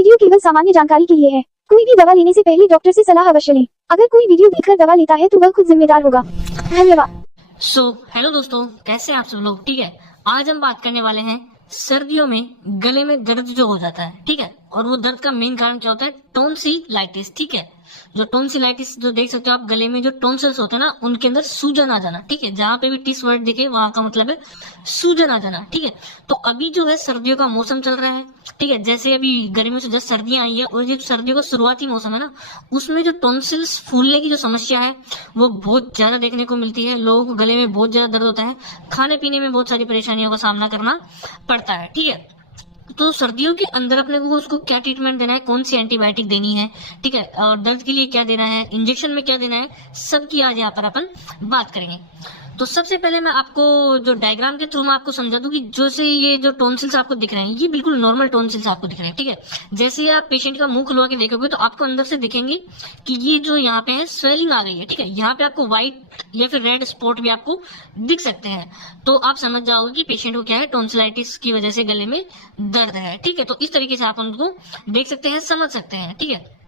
Video केवल सामान्य जानकारी के लिए है। कोई भी दवा लेने से पहले डॉक्टर से सलाह अवश्य लें। अगर कोई वीडियो देखकर दवा लेता है तो वह खुद जिम्मेदार होगा। धन्यवाद। हेलो दोस्तों, कैसे आप सब लोग? ठीक है, आज हम बात करने वाले हैं सर्दियों में गले में दर्द जो हो जाता है, ठीक है, और वो दर्द का मेन कारण क्या होता है? टॉन्सिलाइटिस। ठीक है, जो टॉन्सिलाइटिस जो देख सकते हो आप, गले में जो टॉन्सिल्स होते हैं ना, उनके अंदर सूजन आ जाना। ठीक है, जहां पे भी टिस वर्ड दिखे वहां का मतलब है सूजन आ जाना। ठीक है, तो अभी जो है सर्दियों का मौसम चल रहा है। ठीक है, जैसे अभी गर्मियों से जस्ट सर्दियां आई है और ये सर्दियों का शुरुआती मौसम है ना, उसमें जो टॉन्सिल्स फूलने की जो समस्या है वो बहुत ज्यादा देखने को मिलती है। लोगों को गले में बहुत ज्यादा दर्द होता है, खाने पीने में बहुत सारी परेशानियों का सामना करना पड़ता है। ठीक है, तो सर्दियों के अंदर अपने को उसको क्या ट्रीटमेंट देना है, कौन सी एंटीबायोटिक देनी है, ठीक है, और दर्द के लिए क्या देना है, इंजेक्शन में क्या देना है, सबकी आज यहाँ पर अपन बात करेंगे। तो सबसे पहले मैं आपको जो डायग्राम के थ्रू मैं आपको समझा दूं कि जैसे ये जो टॉन्सिल्स आपको दिख रहे हैं, ये बिल्कुल नॉर्मल टॉन्सिल्स आपको दिख रहे हैं। ठीक है, जैसे आप पेशेंट का मुंह खुलवा के देखोगे तो आपको अंदर से दिखेंगे कि ये जो यहाँ पे है स्वेलिंग आ गई है। ठीक है, यहाँ पे आपको व्हाइट या फिर रेड स्पॉट भी आपको दिख सकते हैं, तो आप समझ जाओगे कि पेशेंट को क्या है, टॉन्सिलाइटिस की वजह से गले में दर्द है। ठीक है, तो इस तरीके से आप उनको देख सकते हैं, समझ सकते हैं। ठीक है,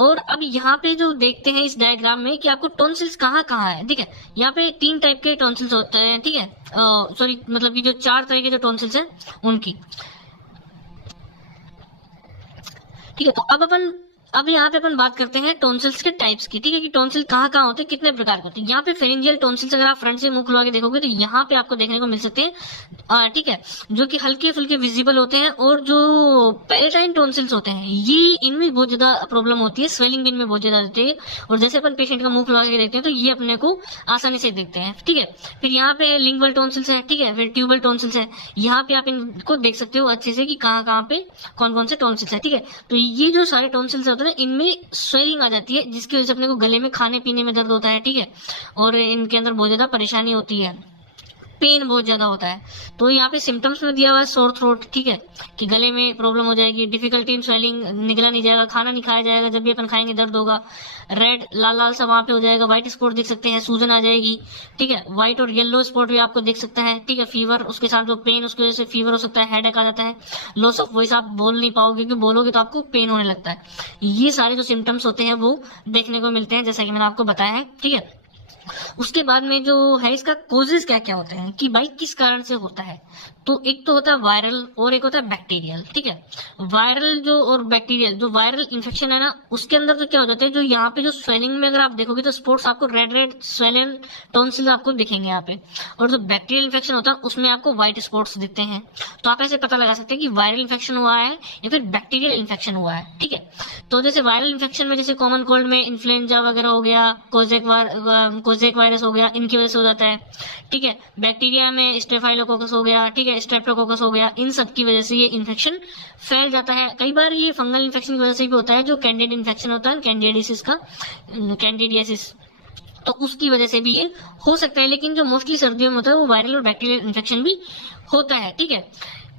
और अब यहाँ पे जो देखते हैं इस डायग्राम में कि आपको टॉन्सिल्स कहाँ कहाँ है। ठीक है, यहाँ पे 3 टाइप के टॉन्सिल्स होते हैं। ठीक है, सॉरी, मतलब कि जो 4 तरह के जो टॉन्सिल्स हैं उनकी। ठीक है, तो अब यहाँ पे अपन बात करते हैं टॉन्सिल्स के टाइप्स की। ठीक है, कि टॉन्सिल कहाँ कहाँ होते हैं, कितने प्रकार के होते हैं। यहाँ पे फेरेंजियल टॉन्सिल्स अगर आप फ्रंट से मुंह खुलवा के देखोगे तो यहाँ पे आपको देखने को मिल सकते हैं। ठीक है, जो कि हल्के फुल्के विजिबल होते हैं। और जो पैलेटाइन टॉन्सिल्स होते हैं, ये इनमें बहुत ज्यादा प्रॉब्लम होती है, स्वेलिंग भी इनमें बहुत ज्यादा होती है। और जैसे अपन पेशेंट का मुंह खुलवा के देखते हैं तो ये अपने को आसानी से देखते हैं। ठीक है, फिर यहाँ पे लिंगुअल टॉन्सिल्स है। ठीक है, फिर ट्यूबल टॉन्सिल्स है। यहाँ पे आप इनको देख सकते हो अच्छे से कि कहाँ कहाँ पे कौन कौन से टॉन्सिल्स है। ठीक है, तो ये जो सारे टॉन्सिल्स होते हैं इनमें स्वेलिंग आ जाती है, जिसकी वजह से अपने को गले में खाने पीने में दर्द होता है। ठीक है, और इनके अंदर बहुत ज्यादा परेशानी होती है, पेन बहुत ज्यादा होता है। तो यहाँ पे सिम्टम्स में दिया हुआ है सोर थ्रोट। ठीक है, कि गले में प्रॉब्लम हो जाएगी, डिफिकल्टी इन स्वेलिंग, निगला नहीं जाएगा, खाना नहीं खाया जाएगा, जब भी अपन खाएंगे दर्द होगा, रेड लाल लाल सा वहां पे हो जाएगा, व्हाइट स्पॉट दिख सकते हैं, सूजन आ जाएगी। ठीक है, व्हाइट और येलो स्पॉट भी आपको दिख सकता है। ठीक है, फीवर, उसके साथ जो पेन, उसकी वजह से फीवर हो सकता है, हेडेक आ जाता है, लॉस ऑफ वॉइस, आप बोल नहीं पाओगे, क्योंकि बोलोगे तो आपको पेन होने लगता है। ये सारे जो सिम्टम्स होते हैं वो देखने को मिलते हैं, जैसा कि मैंने आपको बताया है। ठीक है, उसके बाद में जो है इसका कोजेस क्या क्या होते हैं, कि भाई किस कारण से होता है। तो एक तो होता है वायरल और एक होता है बैक्टीरियल। ठीक है, वायरल जो और बैक्टीरियल, जो वायरल इन्फेक्शन है ना, उसके अंदर तो क्या हो जाता है, जो यहाँ पे जो स्वेलिंग में अगर आप देखोगे तो स्पॉट्स आपको रेड रेड स्वेलन टॉन्सिल आपको दिखेंगे यहाँ पे। और जो बैक्टीरियल इन्फेक्शन होता है उसमें आपको व्हाइट स्पॉट्स दिखते हैं। तो आप ऐसे पता लगा सकते हैं कि वायरल इन्फेक्शन हुआ है या फिर बैक्टीरियल इन्फेक्शन हुआ है। ठीक है, तो जैसे वायरल इन्फेक्शन में जैसे कॉमन कोल्ड में इन्फ्लुएंजा वगैरह हो गया, कोजेक वायरस हो गया, इनकी वजह से हो जाता है। ठीक है, बैक्टीरिया में स्टेफाइलोकोकस हो गया, ठीक है, स्ट्रेप्टोकोकस हो गया, इन सब की वजह से ये इन्फेक्शन फैल जाता है। कई बार ये फंगल इन्फेक्शन की वजह से भी होता है, जो कैंडिड इन्फेक्शन होता है, कैंडिडियासिस का, कैंडिडियासिस, तो उसकी वजह से भी ये हो सकता है। लेकिन जो मोस्टली सर्दियों में होता है वो वायरल और बैक्टीरियल इन्फेक्शन भी होता है। ठीक है,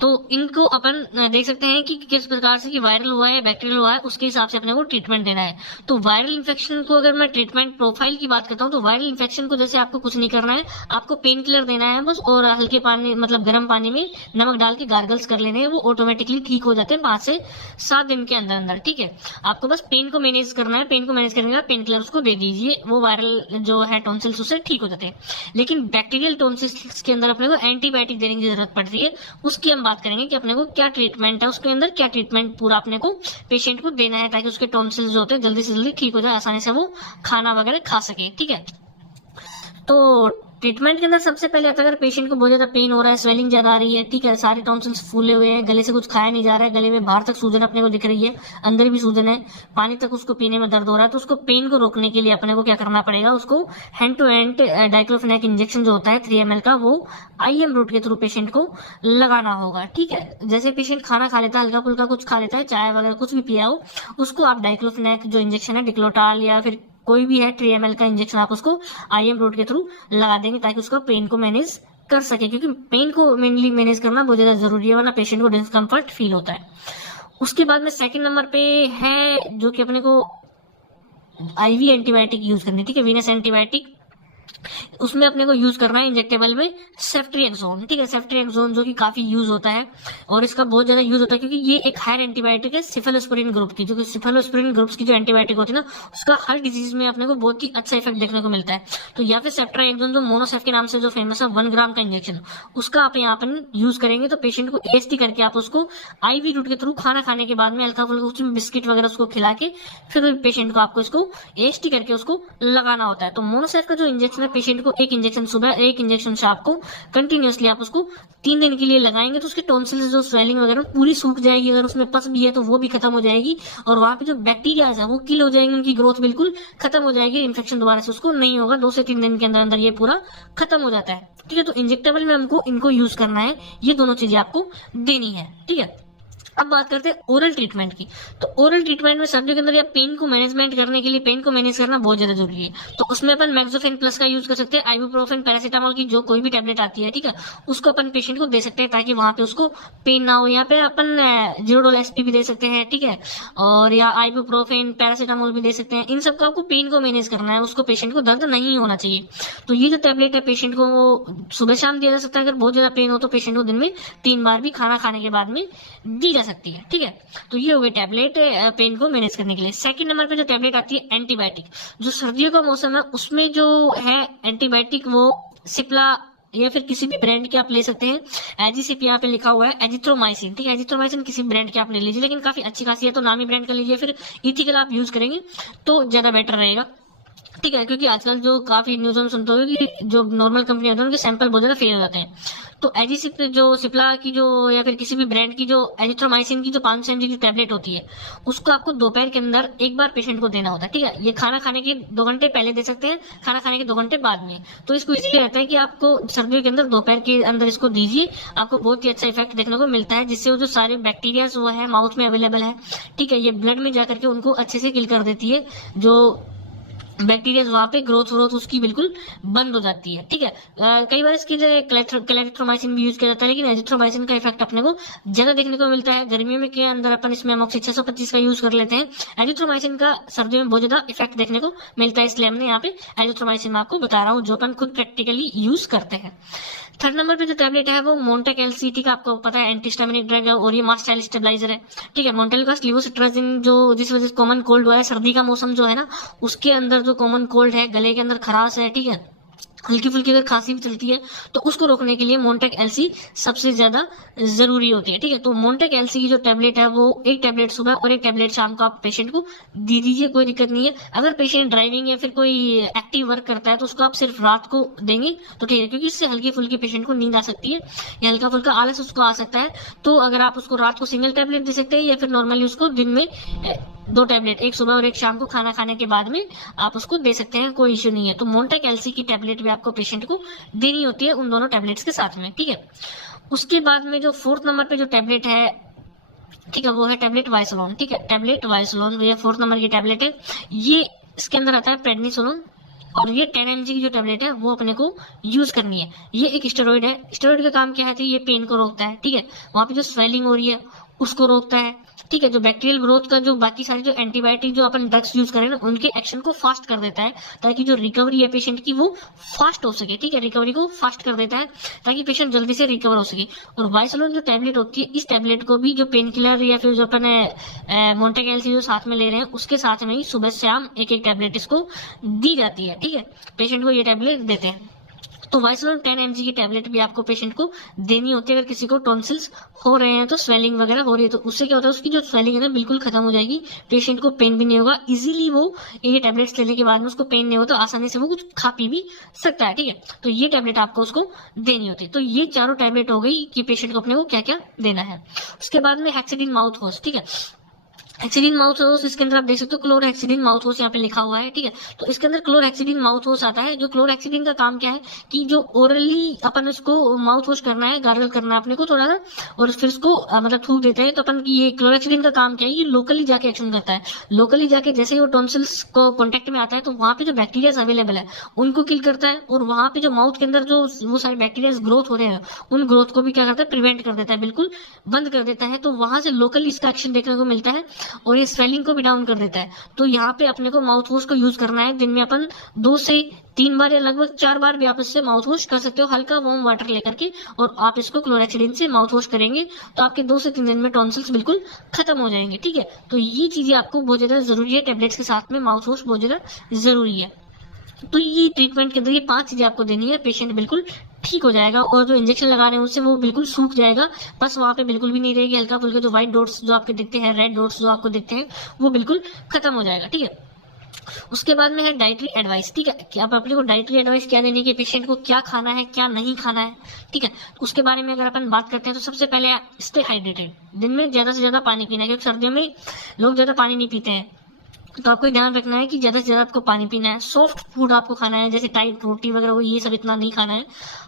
तो इनको अपन देख सकते हैं कि किस प्रकार से कि वायरल हुआ है, बैक्टीरियल हुआ है, उसके हिसाब से अपने को ट्रीटमेंट देना है। तो वायरल इन्फेक्शन को अगर मैं ट्रीटमेंट प्रोफाइल की बात करता हूँ तो वायरल इन्फेक्शन को जैसे आपको कुछ नहीं करना है, आपको पेन किलर देना है बस, और हल्के पानी मतलब गर्म पानी में नमक डाल के गार्गल्स कर लेने हैं, वो ऑटोमेटिकली ठीक हो जाते हैं 5 से 7 दिन के अंदर अंदर। ठीक है, आपको बस पेन को मैनेज करना है, पेन को मैनेज करने के बाद पेन किलर उसको दे दीजिए, वो वायरल जो है टॉन्सिल्स उससे ठीक हो जाते हैं। लेकिन बैक्टीरियल टॉन्सिल्स के अंदर अपने को एंटीबायोटिक देने की जरूरत पड़ती है, उसकी हम बात करेंगे कि अपने को क्या ट्रीटमेंट है, उसके अंदर क्या ट्रीटमेंट पूरा अपने को पेशेंट को देना है, ताकि उसके टॉन्सिल्स जो होते हैं जल्दी से जल्दी ठीक हो जाए, आसानी से वो खाना वगैरह खा सके। ठीक है, तो ट्रीटमेंट के अंदर सबसे पहले आता है अगर पेशेंट को बहुत ज्यादा पेन हो रहा है, स्वेलिंग ज्यादा आ रही है, ठीक है, सारे टॉन्सिल्स फूले हुए हैं, गले से कुछ खाया नहीं जा रहा है, गले में बाहर तक सूजन अपने को दिख रही है, अंदर भी सूजन है, पानी तक उसको पीने में दर्द हो रहा है, तो उसको पेन को रोकने के लिए अपने को क्या करना पड़ेगा, उसको hand to hand diclofenac injection जो होता है 3 ml का, वो IM रूट के थ्रू पेशेंट को लगाना होगा। ठीक है, जैसे पेशेंट खाना खा लेता है, हल्का फुल्का कुछ खा लेता है, चाय वगैरह कुछ भी पिया हो, उसको आप डाइक्लोफेनाक जो इंजेक्शन है, डिक्लोटाल या फिर कोई भी है 3 ml का इंजेक्शन, आप उसको IM रूट के थ्रू लगा देंगे, ताकि उसका पेन को मैनेज कर सके, क्योंकि पेन को मेनली मैनेज करना बहुत ज्यादा जरूरी है, वरना पेशेंट को डिस्कम्फर्ट फील होता है। उसके बाद में सेकंड नंबर पे है जो कि अपने को IV एंटीबायोटिक यूज करनी है। ठीक है, वीनस एंटीबायोटिक उसमें अपने को यूज करना है इंजेक्टेबल में सेफ्ट्रिएक्सोन, ठीक है। सेफ्ट्रिएक्सोन जो कि काफी यूज होता है और इसका बहुत ज्यादा यूज होता है क्योंकि ये एक हायर एंटीबायोटिक है सिफेलोस्पोरिन ग्रुप की, जो कि सिफेलोस्पोरिन ग्रुप्स की जो एंटीबायोटिक होती है ना, उसका हर डिजीज में अपने को बहुत ही अच्छा इफेक्ट देखने को मिलता है। तो या फिर सेफ्ट्रिएक्सोन जो मोनोसेफ के नाम से जो फेमस है 1 ग्राम का इंजेक्शन, उसका आप यहाँ पर यूज करेंगे तो पेशेंट को एएसटी करके आप उसको आईवी रूट के थ्रू खाना खाने के बाद में हल्का फुल्का उसमें बिस्किट वगैरह उसको खिला के फिर पेशेंट को आपको इसको एएसटी करके उसको लगाना होता है। तो मोनोसेफ का जो इंजेक्शन है, पेशेंट को एक इंजेक्शन सुबह एक इंजेक्शन शाम को कंटिन्यूअसली आप उसको 3 दिन के लिए लगाएंगे तो उसके टॉन्सिल जो स्वेलिंग वगैरह पूरी सूख जाएगी, अगर उसमें पस भी है तो वो भी खत्म हो जाएगी और वहां पे जो बैक्टीरिया है वो किल हो जाएंगे, उनकी ग्रोथ बिल्कुल खत्म हो जाएगी, इन्फेक्शन दोबारा से उसको नहीं होगा। 2 से 3 दिन के अंदर अंदर ये पूरा खत्म हो जाता है, ठीक है। तो इंजेक्टेबल में हमको इनको यूज करना है, ये दोनों चीजें आपको देनी है, ठीक है। अब बात करते हैं ओरल ट्रीटमेंट की। तो ओरल ट्रीटमेंट में सर्दियों के अंदर या पेन को मैनेजमेंट करने के लिए पेन को मैनेज करना बहुत ज्यादा जरूरी है। तो उसमें अपन मैक्सोफेन प्लस का यूज कर सकते हैं, आइबुप्रोफेन पैरासीटामोल की जो कोई भी टैबलेट आती है, ठीक है, उसको अपन पेशेंट को दे सकते हैं ताकि वहां पे उसको पेन ना हो। यहाँ पे अपन जीरोडोल एसपी भी दे सकते हैं, ठीक है, और या आइबुप्रोफेन पैरासीटामोल भी दे सकते हैं। इन सबका आपको पेन को मैनेज करना है, उसको पेशेंट को दर्द नहीं होना चाहिए। तो ये जो टैबलेट है पेशेंट को सुबह शाम दिया जा सकता है। अगर बहुत ज्यादा पेन हो तो पेशेंट को दिन में 3 बार भी खाना खाने के बाद में दी जा सकती है, ठीक है। तो ये हो गई टैबलेट पेन को मैनेज करने के लिए। सेकंड नंबर पे जो टैबलेट आती है एंटीबायोटिक, जो सर्दियों का मौसम है उसमें जो है एंटीबायोटिक वो सिप्ला या फिर किसी भी ब्रांड के आप ले सकते हैं। एजीसीपी यहाँ पे लिखा हुआ है एजिथ्रोमाइसिन, ठीक है, एजिथ्रोमाइसिन किसी ब्रांड के आप ले लीजिए, लेकिन काफी अच्छी खासी है तो नामी ब्रांड का लीजिए, फिर इथिकल आप यूज करेंगे तो ज्यादा बेटर रहेगा, ठीक है। क्योंकि आजकल जो काफी न्यूज में सुनते हो कि जो नॉर्मल कंपनी होती है उनके सैंपल बहुत ज्यादा फेल हो जाते हैं। तो एजीसिप जो सिप्ला की जो या फिर किसी भी ब्रांड की जो एजिथ्रोमाइसिन की जो 500 mg की टैबलेट होती है उसको आपको दोपहर के अंदर एक बार पेशेंट को देना होता है, ठीक है। ये खाना खाने के 2 घंटे पहले दे सकते हैं, खाना खाने के 2 घंटे बाद में। तो इसको इसलिए रहता है कि आपको सर्दियों के अंदर दोपहर के अंदर इसको दीजिए, आपको बहुत ही अच्छा इफेक्ट देखने को मिलता है, जिससे वो जो सारे बैक्टीरिया वो है माउथ में अवेलेबल है, ठीक है, ये ब्लड में जाकर के उनको अच्छे से किल कर देती है। जो बैक्टीरिया वहां पे ग्रोथ उसकी बिल्कुल बंद हो जाती है, ठीक है। कई बार इसकी क्लेरिथ्रोमाइसिन भी यूज किया जाता है, लेकिन एजिथ्रोमाइसिन का इफेक्ट अपने को ज्यादा देखने को मिलता है। गर्मियों में के अंदर अपन इसमें अमोक्सी 625 का यूज कर लेते हैं। एजिथ्रोमाइसिन का सर्दियों में बहुत ज्यादा इफेक्ट देखने को मिलता है, इसलिए हमने यहाँ पे एजिथ्रोमाइसिन में आपको बता रहा हूँ जो अपन खुद प्रैक्टिकली यूज करते हैं। थर्ड नंबर पे जो टैबलेट है वो मोन्टेक एलसीटी का आपको पता है एंटीस्टामिनिक ड्रग है और ये मास्ट स्टाइल स्टेबलाइजर है, ठीक है। मोन्टेल का लिवोसिट्राजिन जो जिस वजह से कॉमन कोल्ड हुआ है, सर्दी का मौसम जो है ना उसके अंदर जो कॉमन कोल्ड है, गले के अंदर खराश है, ठीक है, हल्की फुल्की अगर खांसी भी चलती है तो उसको रोकने के लिए मोन्टेक एलसी सबसे ज्यादा जरूरी होती है, ठीक है। तो मोन्टेक एलसी की जो टैबलेट है वो एक टैबलेट सुबह और एक टैबलेट शाम को आप पेशेंट को दे दीजिए, कोई दिक्कत नहीं है। अगर पेशेंट ड्राइविंग या फिर कोई एक्टिव वर्क करता है तो उसको आप सिर्फ रात को देंगे तो ठीक है, क्योंकि इससे हल्की फुल्की पेशेंट को नींद आ सकती है या हल्का फुल्का आलस उसको आ सकता है। तो अगर आप उसको रात को सिंगल टैबलेट दे सकते हैं या फिर नॉर्मली उसको दिन में 2 टैबलेट, एक सुबह और एक शाम को खाना खाने के बाद में आप उसको दे सकते हैं, कोई इश्यू नहीं है। तो मोन्टेक एलसी की टैबलेट भी आपको पेशेंट को देनी होती है उन दोनों टैबलेट्स के साथ में, ठीक है। उसके बाद में जो 4th नंबर पे जो टैबलेट है, ठीक है, वो है टैबलेट वाइसोलोन, ठीक है, टैबलेट वाइसोलोन ये 4th नंबर की टैबलेट है। ये इसके अंदर आता है प्रेडनिसोलोन और ये 10 mg की जो टैबलेट है वो अपने को यूज करनी है। ये एक स्टेरॉइड है। स्टेरॉइड का काम क्या है, तो ये पेन को रोकता है, ठीक है, वहां पे जो स्वेलिंग हो रही है उसको रोकता है, ठीक है, जो बैक्टीरियल ग्रोथ का जो बाकी सारी जो एंटीबायोटिक जो अपन ड्रग्स यूज करें ना उनके एक्शन को फास्ट कर देता है ताकि जो रिकवरी है पेशेंट की वो फास्ट हो सके, ठीक है, रिकवरी को फास्ट कर देता है ताकि पेशेंट जल्दी से रिकवर हो सके। और वाइसोलोन जो टैबलेट होती है, इस टैबलेट को भी जो पेन किलर या फिर जो अपन मोन्टेक एलसी जो साथ में ले रहे हैं उसके साथ में ही सुबह शाम एक एक टैबलेट इसको दी जाती है, ठीक है, पेशेंट को ये टैबलेट देते हैं। तो वाइसोलोन 10 mg की टैबलेट भी आपको पेशेंट को देनी होती है। अगर किसी को टॉन्सिल्स हो रहे हैं तो स्वेलिंग वगैरह हो रही है तो उससे क्या होता है, उसकी जो स्वेलिंग है ना बिल्कुल खत्म हो जाएगी, पेशेंट को पेन भी नहीं होगा, इजीली वो ये टैबलेट्स लेने के बाद में उसको पेन नहीं होता, आसानी से वो कुछ खा पी भी सकता है, ठीक है। तो ये टैबलेट आपको उसको देनी होती है। तो ये चारों टैबलेट हो गई कि पेशेंट को अपने को क्या क्या देना है। उसके बाद में हेक्सेडिन माउथ वॉश, ठीक है, हेक्सेडिन माउथ वॉश, इसके अंदर आप देख सकते हो क्लोरहेक्सिडिन माउथ वॉश यहाँ पे लिखा हुआ है, ठीक है। तो इसके अंदर क्लोरहेक्सिडिन माउथ वॉश आता है। जो क्लोरहेक्सिडिन का काम क्या है कि जो ओरली अपन इसको माउथ वॉश करना है, गार्गल करना है अपने को थोड़ा सा और फिर इसको मतलब थूक देते हैं। तो अपन ये क्लोरहेक्सिडिन का काम क्या है, ये लोकली जाके एक्शन करता है। लोकली जाके जैसे ही वो टॉन्सिल्स को कॉन्टेक्ट में आता है तो वहां पे जो बैक्टीरिया अवेलेबल है उनको किल करता है और वहां पे जो माउथ के अंदर जो वो सारे बैक्टीरिया ग्रोथ हो रहे हैं उन ग्रोथ को भी क्या करता है, प्रिवेंट कर देता है, बिल्कुल बंद कर देता है। तो वहां से लोकली इसका एक्शन देखने को मिलता है। और ये स्वेलिंग को भी डाउन कर देता है। तो यहाँ पे अपने को माउथ वॉश को यूज करना है, दिन में अपन 2 से 3 बार या लगभग 4 बार भी आप इससे माउथ वॉश कर सकते हो, हल्का वार्म वाटर लेकर के। और आप इसको क्लोरेक्सिडिन से माउथ वॉश करेंगे तो आपके 2 से 3 दिन में टॉन्सिल्स बिल्कुल खत्म हो जाएंगे। ठीक है, तो ये चीजें आपको बहुत ज्यादा जरूरी है। टेबलेट्स के साथ में माउथ वॉश बहुत ज्यादा जरूरी है। तो ये ट्रीटमेंट के अंदर ये 5 चीजें आपको देनी है, पेशेंट बिल्कुल ठीक हो जाएगा। और जो इंजेक्शन लगा रहे हैं उससे वो बिल्कुल सूख जाएगा, बस वहां पे बिल्कुल भी नहीं रहेगी। हल्का फुल्का जो व्हाइट डॉट्स जो आपके दिखते हैं, रेड डॉट्स जो आपको दिखते हैं, वो बिल्कुल खत्म हो जाएगा। ठीक है, उसके बाद में है डाइटरी एडवाइस। ठीक है, कि आप अपने को डाइटरी एडवाइस क्या देनी है, पेशेंट को क्या खाना है क्या नहीं खाना है। ठीक है, उसके बारे में अगर अपन बात करते हैं तो सबसे पहले स्टे हाइड्रेटेड, दिन में ज्यादा से ज्यादा पानी पीना है, क्योंकि सर्दियों में लोग ज्यादा पानी नहीं पीते हैं। तो आपको ध्यान रखना है कि ज्यादा से ज्यादा आपको पानी पीना है। सॉफ्ट फूड आपको खाना है, जैसे टाइट रोटी वगैरह वो ये सब इतना नहीं खाना है।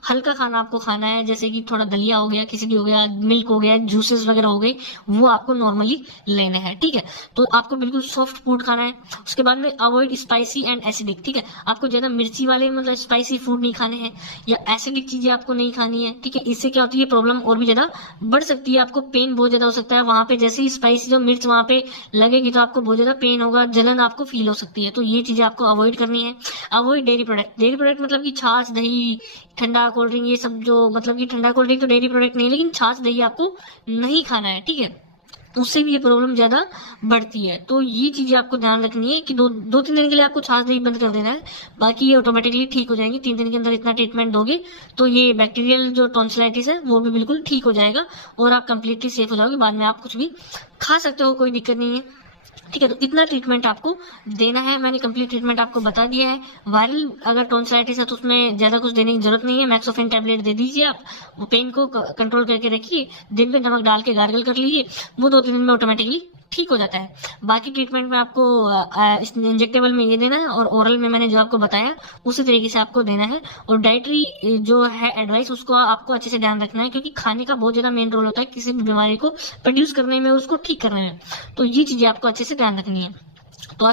हल्का खाना आपको खाना है, जैसे कि थोड़ा दलिया हो गया, खिचड़ी हो गया, मिल्क हो गया, जूसेस वगैरह हो गए, वो आपको नॉर्मली लेने हैं। ठीक है, तो आपको बिल्कुल सॉफ्ट फूड खाना है। उसके बाद में अवॉइड स्पाइसी एंड एसिडिक। ठीक है, आपको ज्यादा मिर्ची वाले मतलब स्पाइसी फूड नहीं खाने हैं, या एसिडिक चीजें आपको नहीं खानी है। ठीक है, इससे क्या होती है प्रॉब्लम और भी ज्यादा बढ़ सकती है, आपको पेन बहुत ज्यादा हो सकता है वहां पे। जैसे ही स्पाइसी जो मिर्च वहां पे लगेगी तो आपको बहुत ज्यादा पेन होगा, जलन आपको फील हो सकती है। तो ये चीजें आपको अवॉइड करनी है। Avoid dairy product. Dairy product मतलब कि छाछ, दही, ठंडा कोल्ड ड्रिंक, ये सब जो मतलब कि ठंडा कोल्ड ड्रिंक तो डेयरी प्रोडक्ट नहीं, लेकिन छाछ दही आपको नहीं खाना है। ठीक है, उससे भी ये प्रॉब्लम ज्यादा बढ़ती है। तो ये चीजें आपको ध्यान रखनी है कि 2-3 दिन के लिए आपको छाछ दही बंद कर देना है, बाकी ये ऑटोमेटिकली ठीक हो जाएंगे। 3 दिन के अंदर इतना ट्रीटमेंट दोगे तो ये बैक्टीरियल जो टॉन्सिलाइटिस है वो भी बिल्कुल ठीक हो जाएगा और आप कंप्लीटली सेफ हो जाओगे। बाद में आप कुछ भी खा सकते हो, कोई दिक्कत नहीं है। ठीक है, तो इतना ट्रीटमेंट आपको देना है। मैंने कंप्लीट ट्रीटमेंट आपको बता दिया है। वायरल अगर टॉन्सिलाइटिस है तो उसमें ज्यादा कुछ देने की जरूरत नहीं है। मैक्सोफेन टैबलेट दे दीजिए आप, वो पेन को कंट्रोल करके रखिए, दिन में नमक डाल के गार्गल कर लीजिए, वो 2-3 दिन में ऑटोमेटिकली ठीक हो जाता है। बाकी ट्रीटमेंट में आपको इंजेक्टेबल में ये देना है और ओरल में मैंने जो आपको बताया उसी तरीके से आपको देना है। और डाइटरी जो है एडवाइस उसको आपको अच्छे से ध्यान रखना है, क्योंकि खाने का बहुत ज्यादा मेन रोल होता है किसी भी बीमारी को प्रोड्यूस करने में, उसको ठीक करने में। तो ये चीजें आपको अच्छे से ध्यान रखनी है। तो